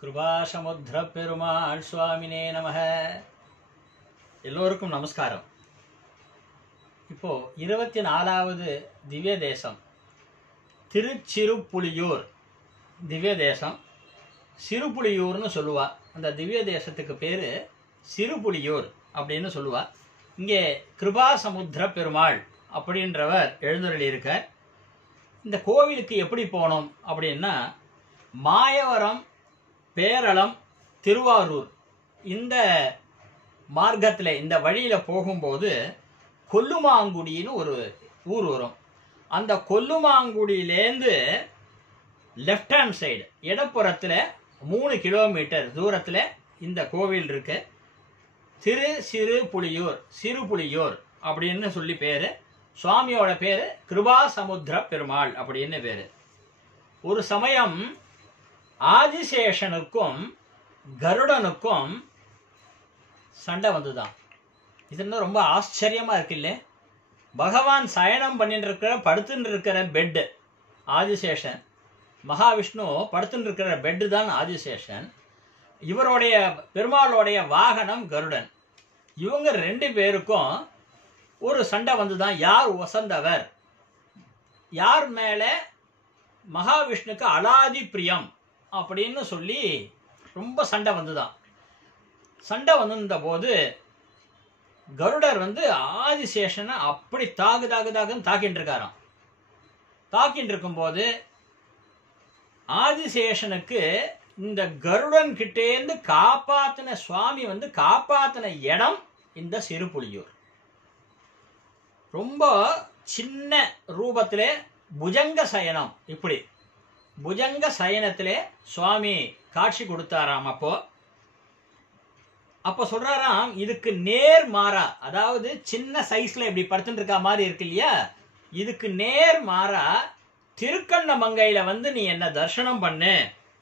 கிருபாசமுத்திர பெருமாள் சுவாமினே நமக. எல்லோருக்கும் நமஸ்காரம். இப்போ 24வது திவ்ய தேசம் திருச்சிறுப்புலியூர் திவ்ய தேசம். சிறுபுலியூர்னு சொல்லுவா. அந்த திவ்ய தேசத்துக்கு பேரு சிறுபுலியூர் அப்படின்னு சொல்லுவா. இங்கே கிருபாசமுத்திர பெருமாள் அப்படின்றவர் எழுந்தருளி இருக்கார். இந்த கோவிலுக்கு எப்படி போனோம் அப்படின்னா, மாயவரம், பேரளம், திருவாரூர் இந்த மார்க்கத்தில் இந்த வழியில் போகும்போது கொல்லுமாங்குடின்னு ஒரு ஊர் வரும். அந்த கொல்லுமாங்குடியிலேருந்து லெஃப்ட் ஹேண்ட் சைடு இடப்புறத்தில் 3 கிலோமீட்டர் தூரத்தில் இந்த கோவில் இருக்கு. சிறுபுலியூர் அப்படின்னு சொல்லி பேரு. சுவாமியோட பேரு கிருபாசமுத்திர பெருமாள் அப்படின்னு பேரு. ஒரு சமயம் ஆதிசேஷனுக்கும் கருடனுக்கும் சண்டை வந்துதான். இது ரொம்ப ஆச்சரியமா இருக்கு இல்ல. பகவான் சயனம் பண்ணிட்டு இருக்கிற படுத்துட்டு இருக்கிற பெட் ஆதிசேஷன், மகாவிஷ்ணு படுத்துட்டு இருக்கிற பெட்டு தான் ஆதிசேஷன். இவருடைய பெருமாளுடைய வாகனம் கருடன். இவங்க 2 பேருக்கும் ஒரு சண்டை வந்துதான். யார் வசந்தவர், யார் மேல மகாவிஷ்ணுக்கு அலாதி பிரியம் அப்படின்னு சொல்லி ரொம்ப சண்டை வந்துதான். சண்டை வந்திருந்த போது கருடர் ஆதிசேஷனை அப்படி தாக்குன்னு தாக்கிட்டு இருக்காராம். தாக்கிட்டு இருக்கும் போது ஆதிசேஷனுக்கு இந்த கருடன் கிட்டேந்து காப்பாத்தின சுவாமி காப்பாத்தின இடம் இந்த சிறுபுலியூர். ரொம்ப சின்ன ரூபத்திலே புஜங்க சயனம், இப்படி புஜங்க சயனத்திலே சுவாமி காட்சி கொடுத்தாராம். அப்போ சொல்றாராம், இதுக்கு நேர் மாறா, அதாவது சின்ன சைஸ்ல இப்படி படுத்துட்டு இருக்கா மாதிரி இருக்கு இல்லையா, இதுக்கு நேர் மாறா திருக்கண்ணமங்கையில நீ என்ன தரிசனம் பண்ணு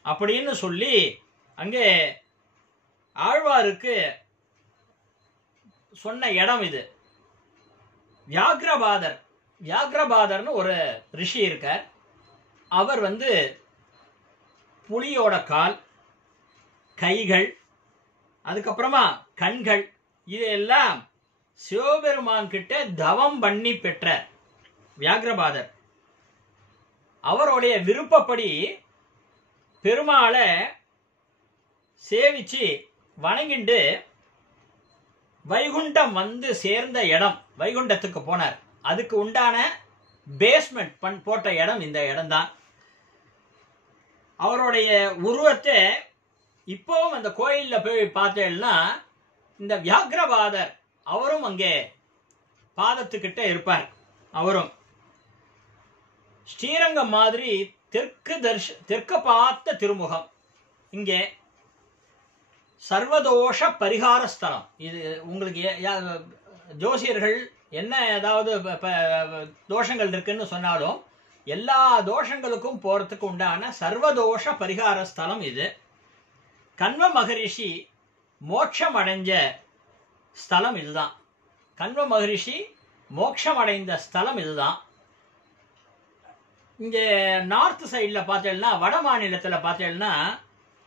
அப்படின்னு சொல்லி அங்கே ஆழ்வாருக்கு சொன்ன இடம் இது. வியாக்ரபாதர்னு ஒரு ரிஷி இருக்கார். அவர் புலியோட கால், கைகள், அதுக்கப்புறமா கண்கள், இதெல்லாம் சிவபெருமான் கிட்ட தவம் பண்ணி பெற்ற வியாக்ரபாதர். அவருடைய விருப்பப்படி பெருமாளை சேவிச்சு வணங்கிண்டு வைகுண்டம் சேர்ந்த இடம், வைகுண்டத்துக்கு போனார். அதுக்கு உண்டான பேஸ்மெண்ட் போட்ட இடம் இந்த இடம்தான். அவருடைய உருவத்தை இப்பவும் அந்த கோயில்ல போய் பார்த்தேன்னா இந்த வியாக்ரபாதர் அவரும் அங்கே பாதத்துக்கிட்ட இருப்பார். அவரும் ஸ்ரீரங்கம் மாதிரி தெற்கு பார்த்த திருமுகம். இங்கே சர்வதோஷ பரிகார ஸ்தலம். இது உங்களுக்கு ஜோசியர்கள் என்ன ஏதாவது தோஷங்கள் இருக்குன்னு சொன்னாலும் எல்லா தோஷங்களுக்கும் போறதுக்கு உண்டான சர்வதோஷ பரிகார ஸ்தலம் இது. கண்வ மகரிஷி மோட்சம் அடைஞ்ச ஸ்தலம் இதுதான். கண்வ மகரிஷி மோட்சம் அடைந்த ஸ்தலம் இதுதான். இங்கே நார்த் சைட்ல பார்த்தேன்னா, வட மாநிலத்தில் பார்த்தேன்னா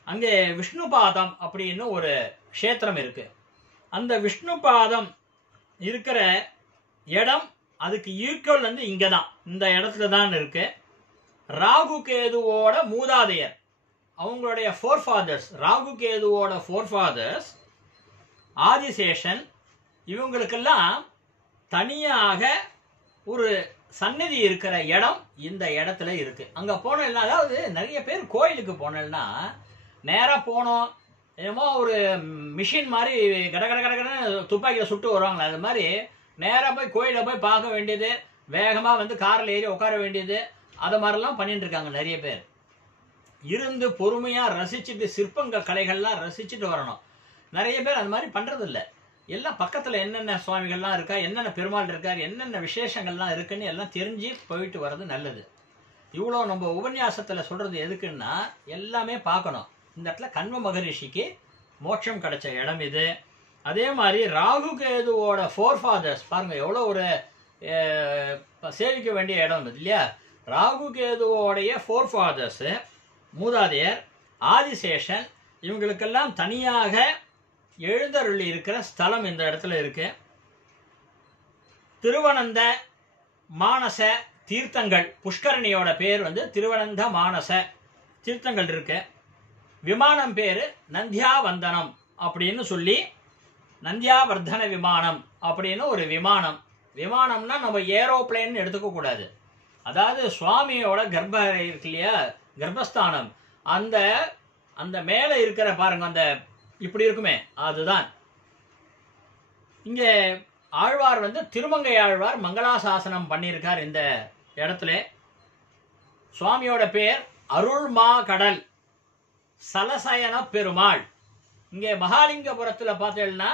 அங்கே விஷ்ணுபாதம் அப்படின்னு ஒரு க்ஷேத்திரம் இருக்கு. அந்த விஷ்ணுபாதம் இருக்கிற இடம் அதுக்கு ஈக்குவல் இங்கதான், இந்த இடத்துல தான் இருக்கு. ராகு கேதுவோட மூதாதையர், அவங்களுடைய ஃபோர்ஃபாதர்ஸ், ராகு கேதுவோட ஃபோர்ஃபாதர்ஸ் ஆதிசேஷன், இவங்களுக்கெல்லாம் தனியாக ஒரு சந்நிதி இருக்கிற இடம் இந்த இடத்துல இருக்கு. அங்க போனா, அதாவது நிறைய பேர் கோயிலுக்கு போனா நேரா போனோம், என்னமோ ஒரு மிஷின் மாதிரி கடகடன்னு துப்பாக்கியில சுட்டு வருவாங்களா, அது மாதிரி நேரா போய் கோயில போய் பார்க்க வேண்டியது, வேகமா கார்ல ஏறி உட்கார வேண்டியது, அது மாதிரிலாம் பண்ணிட்டு இருக்காங்க நிறைய பேர். இருந்து பொறுமையா ரசிச்சுட்டு சிற்பங்கள் கலைகள்லாம் ரசிச்சுட்டு வரணும். நிறைய பேர் அந்த மாதிரி பண்றது இல்லை. எல்லாம் பக்கத்துல என்னென்ன சுவாமிகள்லாம் இருக்கா, என்னென்ன பெருமாள் இருக்கார், என்னென்ன விசேஷங்கள்லாம் இருக்குன்னு எல்லாம் தெரிஞ்சு போயிட்டு வர்றது நல்லது. இவ்வளோ நம்ம உபன்யாசத்துல சொல்றது எதுக்குன்னா எல்லாமே பார்க்கணும். இந்த இடத்துல கண்வ மகரிஷிக்கு மோட்சம் கிடைச்ச இடம் இது. அதே மாதிரி ராகு கேதுவோட ஃபோர்ஃபாதர்ஸ் பாருங்க, எவ்வளோ ஒரு சேவிக்க வேண்டிய இடம் இல்லையா. ராகு கேதுவோடைய ஃபோர்ஃபாதர்ஸ் மூதாதையர் ஆதிசேஷன் இவங்களுக்கெல்லாம் தனியாக எழுந்தருளி இருக்கிற ஸ்தலம் இந்த இடத்துல இருக்கு. திருவனந்த மானச தீர்த்தங்கள், புஷ்கரணியோட பேர் வந்து திருவனந்த மானச தீர்த்தங்கள் இருக்கு. விமானம் பேரு நந்தியாவந்தனம் அப்படின்னு சொல்லி, நந்தியாவர்தன விமானம் அப்படின்னு ஒரு விமானம். விமானம்னா நம்ம ஏரோப்ளேன் எடுத்துக்க கூடாது. அதாவது சுவாமியோட கர்ப்ப இருக்கு இல்லையா, கர்ப்பஸ்தானம், அந்த அந்த மேல இருக்கிற பாருங்க, அந்த இப்படி இருக்குமே அதுதான். இங்க ஆழ்வார் வந்து திருமங்கை ஆழ்வார் மங்களாசாசனம் பண்ணியிருக்கார் இந்த இடத்துல. சுவாமியோட பேர் அருள்மா கடல் சலசயன பெருமாள். இங்கே மகாலிங்கபுரத்துல பார்த்தீங்கன்னா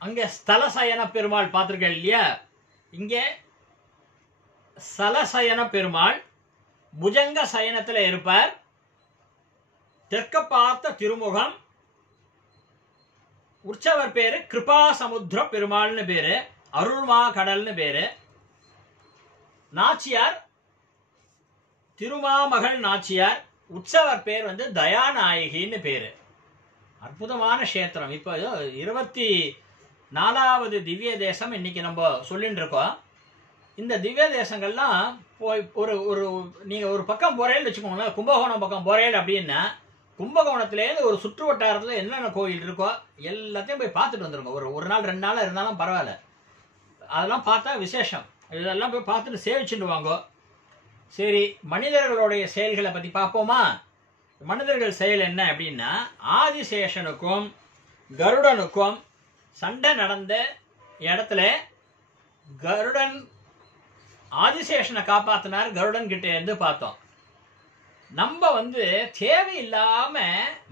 அங்க ஸ்தலசயன பெருமாள் பார்த்திருக்கேன் இல்லையா, இங்கே சலசயன பெருமாள் புஜங்க சயனத்துல இருப்பார். தெற்க பார்த்த திருமுகம். உற்சவர் பேரு கிருபா சமுத்திர பெருமாள்னு பேரு, அருள்மா கடல்னு பேரு. நாச்சியார் திருமாமகள் நாச்சியார். உற்சவர் பேர் வந்து தயாநாயகின்னு பேரு. அற்புதமான கஷேத்திரம். இப்போ 24வது திவ்ய தேசம் இன்னைக்கு நம்ம சொல்லிட்டு இருக்கோம். இந்த திவ்ய தேசங்கள்லாம் போய் ஒரு நீங்க ஒரு பக்கம் போறேன்னு வச்சுக்கோங்களேன், கும்பகோணம் பக்கம் போறேன் அப்படின்னா, கும்பகோணத்திலேருந்து ஒரு சுற்று வட்டாரத்தில் என்னென்ன கோயில் இருக்கோ எல்லாத்தையும் போய் பார்த்துட்டு வந்துருங்க. ஒரு நாள் 2 நாள் இருந்தாலும் பரவாயில்ல, அதெல்லாம் பார்த்தா விசேஷம். இதெல்லாம் போய் பார்த்துட்டு சேவிச்சுட்டு வாங்க. சரி, மனிதர்களுடைய செயல்களை பற்றி பார்ப்போமா? மனிதர்கள் செயல் என்ன அப்படின்னா, ஆதிசேஷனுக்கும் கருடனுக்கும் சண்டை நடந்த இடத்துல கருடன் ஆதிசேஷனை காப்பாத்தினார். கருடன் கிட்ட இருந்து பார்த்தோம். நம்ம வந்து தேவையில்லாம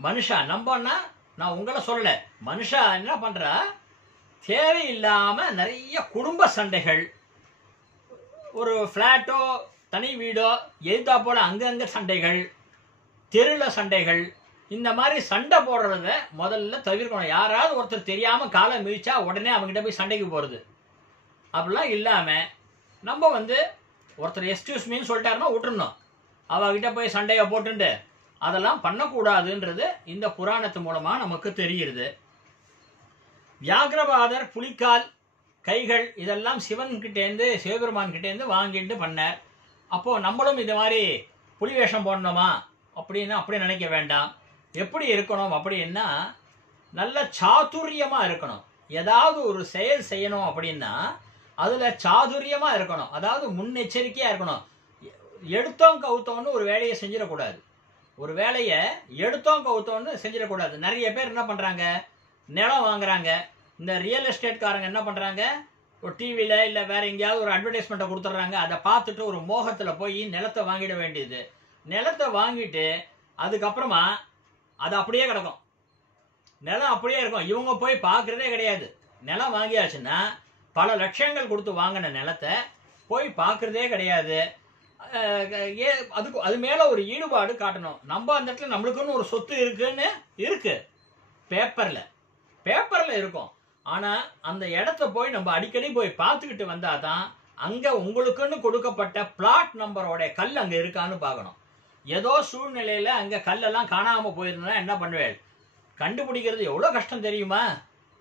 மனுஷா, நம்பன்னா நான் உங்களை சொல்ல, மனுஷா என்ன பண்றா, தேவையில்லாம நிறைய குடும்ப சண்டைகள், ஒரு பிளாட்டோ தனி வீடோ எதிர்த்தா போல அங்கங்க சண்டைகள், தெருல சண்டைகள், இந்த மாதிரி சண்டை போடுறத முதல்ல தவிர்க்கணும். யாராவது ஒருத்தர் தெரியாம காலை மிதிச்சா உடனே அவங்ககிட்ட போய் சண்டைக்கு போறது, அப்படிலாம் இல்லாம நம்ம வந்து ஒருத்தர் எக்ஸ்கியூஸ் மீன்னு சொல்லிட்டாருன்னா விட்டுறணும். அவகிட்ட போய் சண்டையை போட்டுண்டு அதெல்லாம் பண்ணக்கூடாதுன்றது இந்த புராணத்து மூலமா நமக்கு தெரிகிறது. வியாகிரபாதர் புலிக்கால் கைகள் இதெல்லாம் சிவன் கிட்டேருந்து சிவபெருமான் கிட்டேருந்து வாங்கிட்டு பண்ணார். அப்போ நம்மளும் இது மாதிரி புலி வேஷம் போடணுமா அப்படின்னு அப்படி நினைக்க வேண்டாம். எப்படி இருக்கணும் அப்படின்னா, நல்ல சாதுரியமா இருக்கணும். ஏதாவது ஒரு செயல் செய்யணும் அப்படின்னா அதுல சாதுரியமா இருக்கணும். அதாவது முன்னெச்சரிக்கையா இருக்கணும். எடுத்தோம் கவுத்தோன்னு ஒரு வேலையை செஞ்சிடக்கூடாது. ஒரு வேலையை எடுத்தோம் கவுத்தோன்னு செஞ்சிடக்கூடாது. நிறைய பேர் என்ன பண்றாங்க, நிலம் வாங்குறாங்க. இந்த ரியல் எஸ்டேட்காரங்க என்ன பண்றாங்க, ஒரு டிவியில இல்ல வேற எங்கேயாவது ஒரு அட்வர்டைஸ்மெண்ட்டை கொடுத்துட்றாங்க. அதை பார்த்துட்டு ஒரு மோகத்துல போய் நிலத்தை வாங்கிட வேண்டியது. நிலத்தை வாங்கிட்டு அதுக்கப்புறமா அது அப்படியே கிடக்கும். நிலம் அப்படியே இருக்கும். இவங்க போய் பார்க்கறதே கிடையாது. நிலம் வாங்கியாச்சுன்னா பல லட்சங்கள் கொடுத்து வாங்கின நிலத்தை போய் பார்க்கறதே கிடையாது. அதுக்கு அது மேல ஒரு ஈடுபாடு காட்டணும். நம்ம அந்த இடத்துல நம்மளுக்குன்னு ஒரு சொத்து இருக்குன்னு இருக்கு, பேப்பர்ல இருக்கும். ஆனா அந்த இடத்த போய் நம்ம அடிக்கடி போய் பார்த்துக்கிட்டு வந்தாதான் அங்க உங்களுக்குன்னு கொடுக்கப்பட்ட பிளாட் நம்பரோட கல் அங்க இருக்கான்னு பார்க்கணும். ஏதோ சூழ்நிலையில அங்க கல்லெல்லாம் காணாம போயிருந்தா என்ன பண்ணுவேன், கண்டுபிடிக்கிறது எவ்வளவு கஷ்டம் தெரியுமா?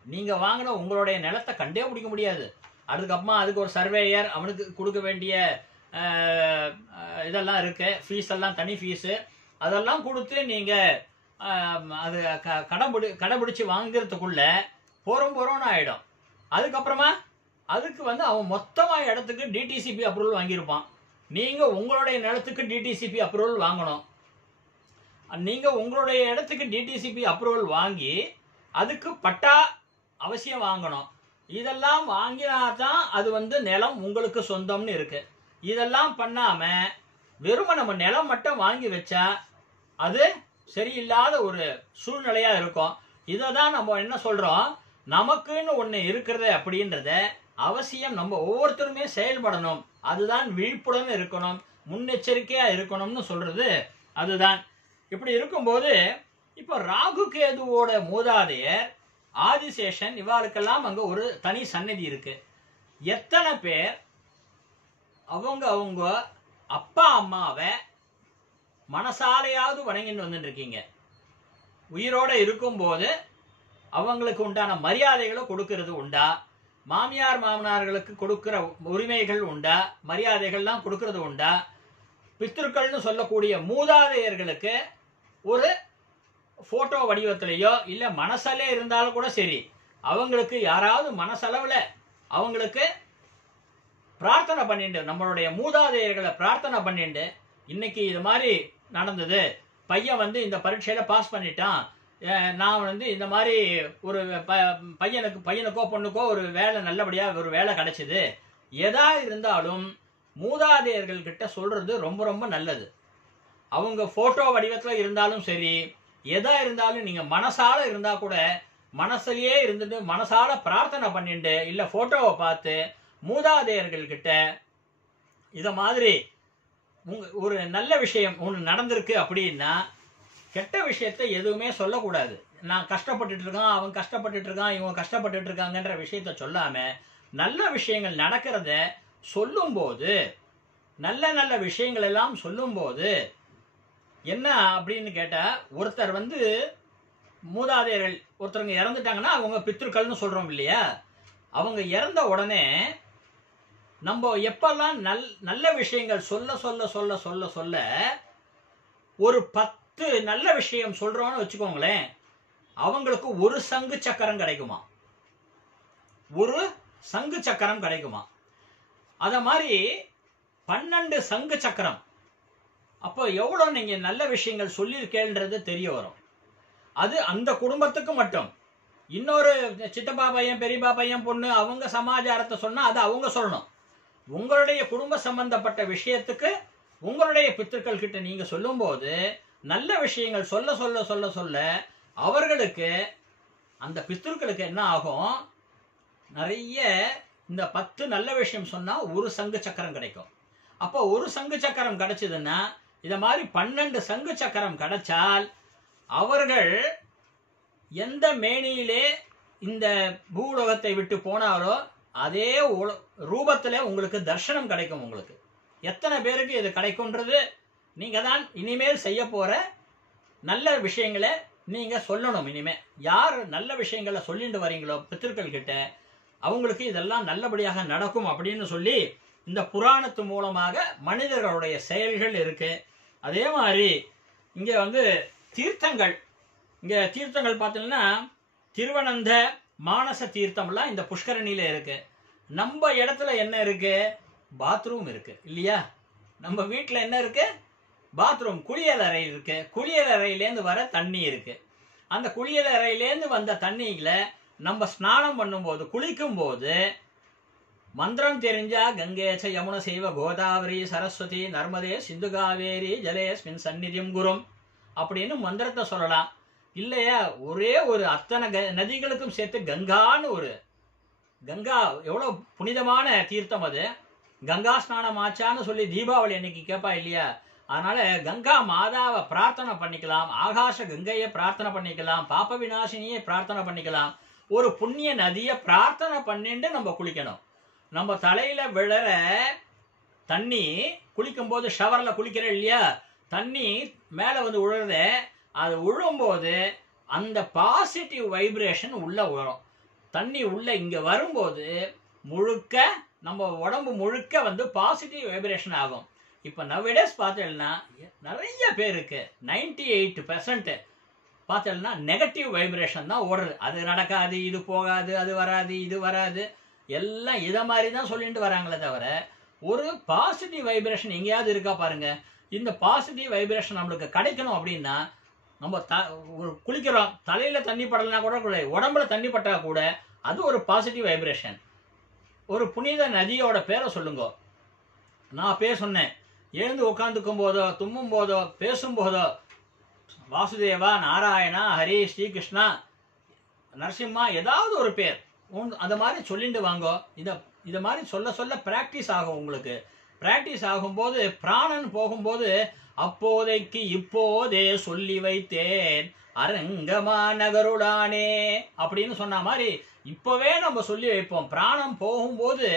நீங்க வாங்கின உங்களுடைய நிலத்தை கண்டே பிடிக்க முடியாது. அதுக்கப்புறமா அதுக்கு ஒரு சர்வேயர், அவனுக்கு கொடுக்க வேண்டிய இதெல்லாம் இருக்கு, ஃபீஸ் எல்லாம் தனி ஃபீஸு, அதெல்லாம் கொடுத்து நீங்க அது கடைபிடிச்சு வாங்கிறதுக்குள்ள போறோம்னு ஆயிடும். அதுக்கப்புறமா அதுக்கு வந்து அவன் மொத்தமா இடத்துக்கு டிடிசிபி அப்ரூவல் வாங்கியிருப்பான். நீங்க உங்களுடைய நிலத்துக்கு டிடிசிபி அப்ரூவல் வாங்கணும். நீங்க உங்களுடைய இடத்துக்கு டிடிசிபி அப்ரூவல் வாங்கி அதுக்கு பட்டா அவசியம் வாங்கணும். இதெல்லாம் வாங்கினாதான் அது வந்து நிலம் உங்களுக்கு சொந்தம்னு இருக்கு. இதெல்லாம் பண்ணாம வெறும நம்ம நிலம் மட்டும் வாங்கி வச்சா அது சரியில்லாத ஒரு சூழ்நிலையா இருக்கும். இதை தான் நம்ம என்ன சொல்றோம், நமக்குன்னு ஒண்ணு இருக்கிறது அப்படின்றத அவசியம் நம்ம ஒவ்வொருத்தருமே செயல்படணும். அதுதான் விழிப்புடன் இருக்கணும், முன்னெச்சரிக்கையா இருக்கணும்னு சொல்றது அதுதான். இப்படி இருக்கும்போது இப்ப ராகு கேதுவோட மூதாதையர் ஆதிசேஷன் இவாளுக்கெல்லாம் அங்க ஒரு தனி சன்னதி இருக்கு. எத்தனை பேர் அவங்க அப்பா அம்மாவை மனசாலையாவது வணங்கிட்டு வந்துட்டு இருக்கீங்க? உயிரோட இருக்கும்போது அவங்களுக்கு உண்டான மரியாதைகளை கொடுக்கிறது உண்டா? மாமியார் மாமனார்களுக்கு கொடுக்கிற உரிமைகள் உண்டா? மரியாதைகள்லாம் கொடுக்கறது உண்டா? பித்ருக்கள்னு சொல்லக்கூடிய மூதாதையர்களுக்கு ஒரு போட்டோ வடிவத்திலேயோ இல்ல மனசலே இருந்தாலும் கூட சரி, அவங்களுக்கு யாராவது மனசளவுல அவங்களுக்கு பிரார்த்தனை பண்ணிட்டு, நம்மளுடைய மூதாதையர்களை பிரார்த்தனை பண்ணிட்டு, இன்னைக்கு இது மாதிரி நடந்தது, பையன் வந்து இந்த பரீட்சையில பாஸ் பண்ணிட்டான், நான் இந்த மாதிரி ஒரு பையனுக்கோ பொண்ணுக்கோ ஒரு வேலை நல்லபடியா ஒரு வேலை கிடைச்சது, எதா இருந்தாலும் மூதாதையர்கள் கிட்ட சொல்றது ரொம்ப ரொம்ப நல்லது. அவங்க போட்டோ வடிவத்துல இருந்தாலும் சரி, எதா இருந்தாலும் நீங்க மனசால இருந்தா கூட மனசுலயே இருந்துட்டு மனசால பிரார்த்தனை பண்ணிட்டு இல்ல போட்டோவை பார்த்து மூதாதையர்கள் கிட்ட இத மாதிரி ஒரு நல்ல விஷயம் ஒன்று நடந்திருக்கு அப்படின்னா கெட்ட விஷயத்தை எதுவுமே சொல்லக்கூடாது. நான் கஷ்டப்பட்டுட்டு இருக்கான், அவன் கஷ்டப்பட்டுட்டு இருக்கான், இவங்க கஷ்டப்பட்டுட்டு இருக்காங்கன்ற விஷயத்த சொல்லாம நல்ல விஷயங்கள் நடக்கிறத சொல்லும் போது, நல்ல நல்ல விஷயங்கள் எல்லாம் சொல்லும் போது என்ன அப்படின்னு கேட்டா, ஒருத்தர் மூதாதையர்கள் ஒருத்தருங்க இறந்துட்டாங்கன்னா அவங்க பித்ருக்கள்னு சொல்றோம் இல்லையா, அவங்க இறந்த உடனே நம்ம எப்பெல்லாம் நல்ல விஷயங்கள் சொல்ல சொல்ல சொல்ல சொல்ல சொல்ல ஒரு 10 நல்ல விஷயம் சொல்றோம்னு வச்சுக்கோங்களேன், அவங்களுக்கு ஒரு சங்கு சக்கரம் கிடைக்குமா, ஒரு சங்கு சக்கரம் கிடைக்குமா. அத மாதிரி 12 சங்கு சக்கரம். அப்போ எவ்வளவு நீங்க நல்ல விஷயங்கள் சொல்லியிருக்கேன்றது தெரிய வரும். அது அந்த குடும்பத்துக்கு மட்டும். இன்னொரு சித்தப்பா பையன் பெரியப்பா பையன் பொண்ணு அவங்க சமாச்சாரத்தை சொன்னா அது அவங்க சொல்லணும். உங்களுடைய குடும்ப சம்பந்தப்பட்ட விஷயத்துக்கு உங்களுடைய பித்திருக்கள் கிட்ட நீங்க சொல்லும் போது நல்ல விஷயங்கள் சொல்ல சொல்ல சொல்ல சொல்ல அவர்களுக்கு அந்த பித்திருக்களுக்கு என்ன ஆகும், நிறைய இந்த 10 நல்ல விஷயம் சொன்னா ஒரு சங்கு சக்கரம் கிடைக்கும். அப்போ ஒரு சங்கு சக்கரம் கிடைச்சதுன்னா இத மாதிரி 12 சங்கு சக்கரம் கிடைச்சால் அவர்கள் எந்த மேனியிலே இந்த பூலோகத்தை விட்டு போனாரோ அதே ரூபத்துல உங்களுக்கு தர்சனம் கிடைக்கும். உங்களுக்கு எத்தனை பேருக்கு இது கிடைக்கும்ன்றது நீங்க தான் இனிமேல் செய்ய போற நல்ல விஷயங்களை நீங்க சொல்லணும். இனிமே யார் நல்ல விஷயங்களை சொல்லிட்டு வரீங்களோ பித்திருக்கள் கிட்ட அவங்களுக்கு இதெல்லாம் நல்லபடியாக நடக்கும் அப்படின்னு சொல்லி இந்த புராணத்து மூலமாக மனிதர்களுடைய செயல்கள் இருக்கு. அதே மாதிரி இங்க தீர்த்தங்கள், இங்க தீர்த்தங்கள் பார்த்தீங்கன்னா திருவனந்த மானச தீர்த்தம்லாம் இந்த புஷ்கரணியில இருக்கு. நம்ம இடத்துல என்ன இருக்கு, பாத்ரூம் இருக்கு இல்லையா, நம்ம வீட்டுல என்ன இருக்கு, பாத்ரூம், குளியல் அறை இருக்கு. குளியல் அறையிலேருந்து வர தண்ணி இருக்கு. அந்த குளியல் அறையிலேருந்து வந்த தண்ணியில நம்ம ஸ்நானம் பண்ணும்போது குளிக்கும் போது மந்திரம் தெரிஞ்சா கங்கேச்ச யமுன செய்வ கோதாவரி சரஸ்வதி நர்மதே சிந்து காவேரி ஜலேஸ்மின் சந்நிதியம் குரும் அப்படின்னு மந்திரத்தை சொல்லலாம். இல்லையா ஒரே ஒரு அத்தனை நதிகளுக்கும் சேர்த்து கங்கான்னு ஒரு கங்கா எவ்வளவு புனிதமான தீர்த்தம் அது. கங்கா ஸ்நானம் ஆச்சான்னு சொல்லி தீபாவளி அன்னைக்கு கேட்பா இல்லையா, அதனால கங்கா மாதாவை பிரார்த்தனை பண்ணிக்கலாம், ஆகாச கங்கையை பிரார்த்தனை பண்ணிக்கலாம், பாப்ப விநாசினியை பிரார்த்தனை பண்ணிக்கலாம். ஒரு புண்ணிய நதியை பிரார்த்தனை பண்ணிட்டு நம்ம குளிக்கணும். நம்ம தலையில விழற தண்ணி குளிக்கும் போது ஷவர்ல குளிக்கிற இல்லையா, தண்ணி மேல விழுறத அது விழும்போது அந்த பாசிட்டிவ் வைப்ரேஷன் உள்ள வரும். தண்ணி உள்ள இங்க வரும்போது முழுக்க நம்ம உடம்பு முழுக்க பாசிட்டிவ் வைப்ரேஷன் ஆகும். இப்ப நவடேஸ் பார்த்தேன்னா நிறைய பேருக்கு 98% பார்த்தேன்னா நெகட்டிவ் வைப்ரேஷன் தான் ஓடுறது. அது நடக்காது, இது போகாது, அது வராது, இது வராது, எல்லாம் இத மாதிரி தான் சொல்லிட்டு வராங்களே தவிர ஒரு பாசிட்டிவ் வைப்ரேஷன் எங்கேயாவது இருக்கா பாருங்க. இந்த பாசிட்டிவ் வைப்ரேஷன் நம்மளுக்கு கிடைக்கணும் அப்படின்னா நம்ம ஒரு குளிக்கிறோம், தலையில தண்ணி படலைன்னா கூட உடம்புல தண்ணி பட்டா கூட அது ஒரு பாசிட்டிவ் வைப்ரேஷன். ஒரு புனித நதியோட பேரை சொல்லுங்க. நான் பேர் சொன்னேன், எழுந்து உட்காந்துக்கும் போதோ தும்மும் போதோ பேசும் போதோ வாசுதேவா, நாராயணா, ஹரி, ஸ்ரீகிருஷ்ணா, நரசிம்மா, ஏதாவது ஒரு பேர் அந்த மாதிரி சொல்லிட்டு வாங்கோ. இத மாதிரி சொல்ல சொல்ல பிராக்டிஸ் ஆகும். உங்களுக்கு பிராக்டிஸ் ஆகும்போது பிராணன் போகும்போது அப்போதைக்கு இப்போதே சொல்லி வைத்தேன் அரங்கமா நகருளானே அப்படின்னு சொன்ன மாதிரி இப்பவே நம்ம சொல்லி வைப்போம். பிராணம் போகும்போது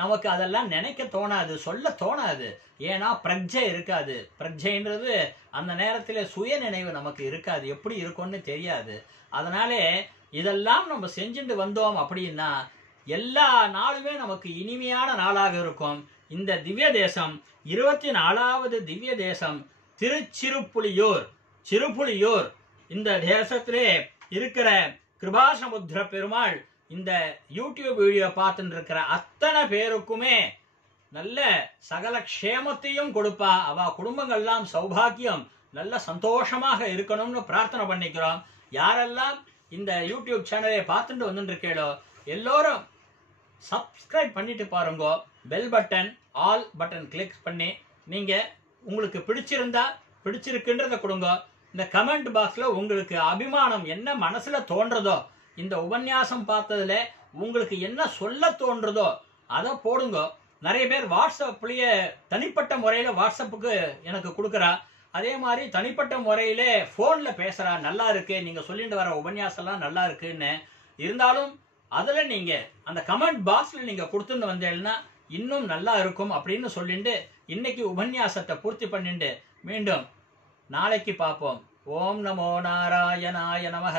நமக்கு அதெல்லாம் நினைக்க தோணாது, சொல்ல தோணாது. ஏன்னா பிரஜை இருக்காது. பிரஜைன்றது அந்த நேரத்துல சுய நினைவு நமக்கு இருக்காது, எப்படி இருக்கும்னு தெரியாது. அதனாலே இதெல்லாம் நம்ம செஞ்சுட்டு வந்தோம் அப்படின்னா எல்லா நாளுமே நமக்கு இனிமையான நாளாக இருக்கும். இந்த திவ்ய தேசம் 24வது திவ்ய தேசம் திருச்சிறுப்புலியூர். சிறுப்புலியூர் இந்த தேசத்திலே இருக்கிற கிருபாசமுத்திர பெருமாள் இந்த யூடியூப் வீடியோ பார்த்துட்டு இருக்கிற அத்தனை பேருக்குமே நல்ல சகல க்ஷேமத்தையும் கொடுப்பா. அவ குடும்பங்கள்லாம் சௌபாக்கியம் நல்ல சந்தோஷமாக இருக்கணும்னு பிரார்த்தனை பண்ணிக்கிறோம். யாரெல்லாம் இந்த யூடியூப் சேனலை பார்த்துட்டு வந்துட்டு இருக்கீங்களோ எல்லோரும் சப்ஸ்கிரைப் பண்ணிட்டு பாருங்க. Bell button all button click பண்ணி நீங்க உங்களுக்கு பிடிச்சிருந்தா பிடிச்சிருக்குன்றத கொடுங்க. இந்த கமெண்ட் பாக்ஸ்ல உங்களுக்கு அபிமானம் என்ன மனசுல தோன்றதோ, இந்த உபன்யாசம் பார்த்ததுல உங்களுக்கு என்ன சொல்ல தோன்றதோ அதை போடுங்க. நிறைய பேர் வாட்ஸ்அப்லயே தனிப்பட்ட முறையில வாட்ஸ்அப்புக்கு எனக்கு கொடுக்குறா. அதே மாதிரி தனிப்பட்ட முறையில போன்ல பேசுறா, நல்லா இருக்கு நீங்க சொல்லிட்டு வர உபன்யாசம் எல்லாம் நல்லா இருக்குன்னு. இருந்தாலும் அதுல நீங்க அந்த கமெண்ட் பாக்ஸ்ல நீங்க கொடுத்துட்டு வந்தீங்கன்னா இன்னும் நல்லா இருக்கும் அப்படின்னு சொல்லிட்டு இன்னைக்கு உபன்யாசத்தை பூர்த்தி பண்ணிட்டு மீண்டும் நாளைக்கு பார்ப்போம். ஓம் நமோ நாராயணாய நமஹ.